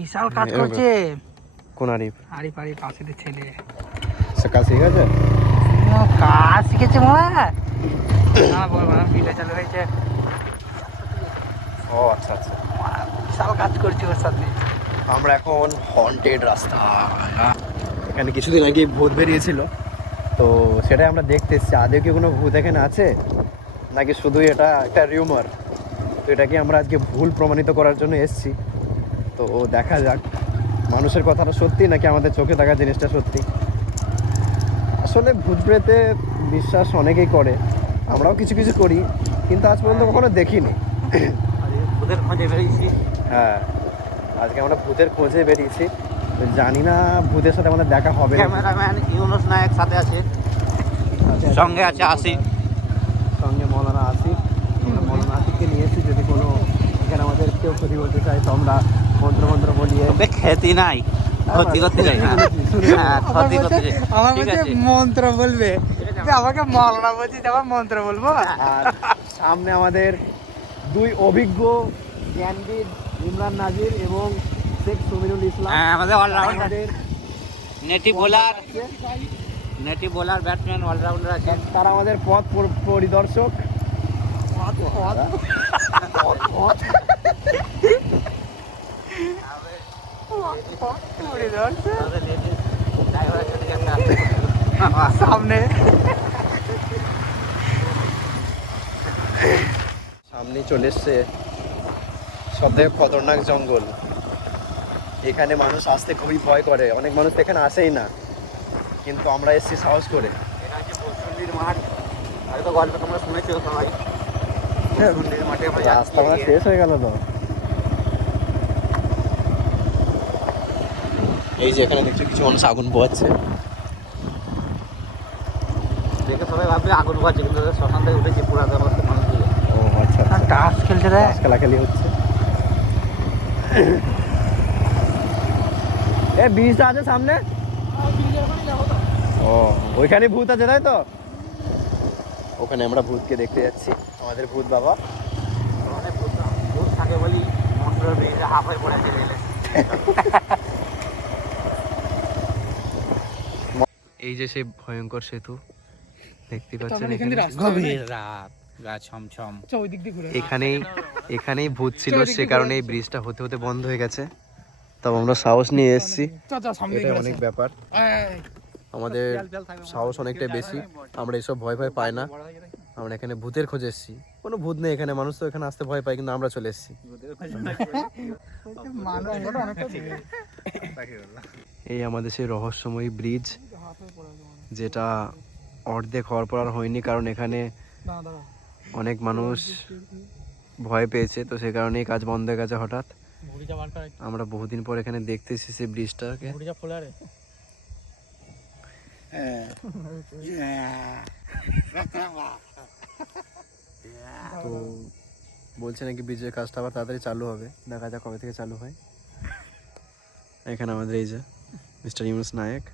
বিশাল কাজ করছে। কোন আরিফ? আরিফ পাশের ছেলে কাজ শিখে গেছে, কাজ শিখেছে মনে হয়। ভিডিও চালু হয়েছে। ও আচ্ছা আচ্ছা, বিশাল কাজ করছে ওর সাথে। আমরা এখন হন্টেড রাস্তা, এখানে কিছুদিন আগে ভূত বেরিয়েছিল, তো সেটাই আমরা দেখতে এসেছি। আদৌ কি কোনো ভূত এখানে আছে নাকি শুধুই এটা একটা রিউমার। তো এটাকে আমরা আজকে ভুল প্রমাণিত করার জন্য এসেছি। তো দেখা যাক মানুষের কথাটা সত্যি নাকি আমাদের চোখে দেখা জিনিসটা সত্যি। আসলে ভূত প্রেতে বিশ্বাস অনেকেই করে, আমরাও কিছু কিছু করি, কিন্তু আজ পর্যন্ত কখনো দেখিনি। ভূতের খোঁজে বেরিয়েছি। হ্যাঁ, আজকে আমরা ভূতের খোঁজে বেরিয়েছি। জানি না ভূতের সাথে আমাদের দেখা হবে। ক্যামেরাম্যান ইউনুস নায়ক সাথে আছে, সঙ্গে আছে আসিফ, সঙ্গে মৌলানা আসিফ। আমরা মৌলানা আসিফকে নিয়ে এসেছি, যদি কোনো এখানে আমাদের কেউ ক্ষতি করতে চাই তো আমরা মন্ত্র বলিয়ে ক্ষতি নাই, ক্ষতি করতে চাই না, ক্ষতি করতে চাই। আমার বলছে মন্ত্র বলবে, আমাকে মৌলানা বলছি, আবার মন্ত্র বলবো। আর সামনে আমাদের দুই অভিজ্ঞ জ্ঞানবিদ ইমরান নাজির এবং শেখ সুমিনুল ইসলাম, আমাদের allrounder, native bowler batsman allrounder আছে। তারা আমাদের পথ পরিদর্শক। সামনে সামনে চলে এসছে সবথেকে খতরনাক জঙ্গল। এখানে মানুষ আসতে খুবই ভয় করে, অনেক মানুষ এখানে আসেই না, কিন্তু আমরা এসেছি সাহস করে। এটা হচ্ছে বসুন্ধির মাঠ, হয়তো গল্প তোমরা শুনেছো সবাই। বসুন্ধির মাঠে রাস্তা আমরা শেষ হয়ে গেল তো। এই যে এখানে দেখছো কিছু মানুষ আগুন পোহাচ্ছে, দেখে সবাই ভাববে আগুন পোহাচ্ছে, কিন্তু শ্মশান থেকে উঠেছে পুরাতন অবস্থা মানুষগুলো। ও আচ্ছা, টাস খেলছে রে, টাস খেলাখেলি হচ্ছে। এ ব্রিজটা আছে সামনে, ও ওইখানে ভূত আছে তাই তো। ওখানে আমরা ভূতকে দেখতে যাচ্ছি, আমাদের ভূত বাবা। অনেক ভূত থাকে বলি মন্ত্রের ব্রিজে হাফ হয়ে পড়েছে রেলে। এই যে সেই ভয়ঙ্কর সেতু দেখতে পাচ্ছেন, গভীর রাত, গা ছমছম। এখানেই ভূত ছিল, সে কারণে এই ব্রিজটা হতে হতে বন্ধ হয়ে গেছে। তবে আমরা সাহস নিয়ে এসেছি, এটা অনেক ব্যাপার। আমাদের সাহস অনেকটাই বেশি, আমরা এসব ভয় পাই না। আমরা এখানে ভূতের খোঁজে এসেছি, কোনো ভূত নেই এখানে, মানুষ তো এখানে আসতে ভয় পায়, কিন্তু আমরা চলে এসেছি। এই আমাদের সেই রহস্যময়ী ব্রিজ, যেটা অর্ধেক হওয়ার পর আর হয়নি, কারণ এখানে অনেক মানুষ ভয় পেয়েছে, তো সে কারণেই কাজ বন্ধ হয়ে গেছে হঠাৎ। আমরা বহুদিন পর এখানে দেখতে এসেছি সেই ব্রিজটাকে। তো বলছে নাকি ব্রিজের কাজটা আবার তাড়াতাড়ি চালু হবে, দেখা যাক কবে থেকে চালু হয়। এখানে আমাদের এই যে মিস্টার ইউনুস নায়েক।